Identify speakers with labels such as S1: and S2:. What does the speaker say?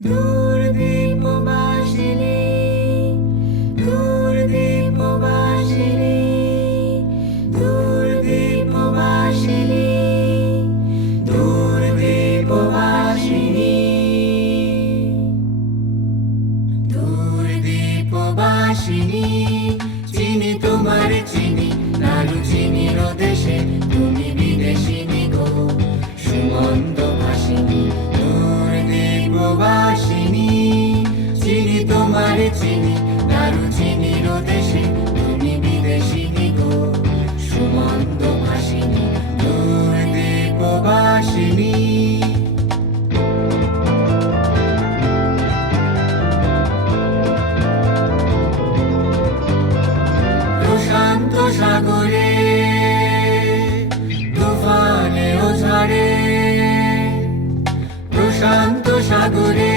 S1: দূর দীপবাসিনী দূর দীপবাসিনী দূর দীপবাসিনী দূর দীপবাসিনী দূর দীপবাসিনী চিনি তোমার চিনি নাড়ু চিনির দেশে, তুমি বিদেশিনী গো। তোমার চিনি, দারুচিনি রোদেশে, তুমি বিদেশিনী গো। সুমন্ত ভাসিনী, দূর দ্বীপবাসিনী সাগরে, তুফানে ও ঝড়ে। প্রশান্ত সাগরে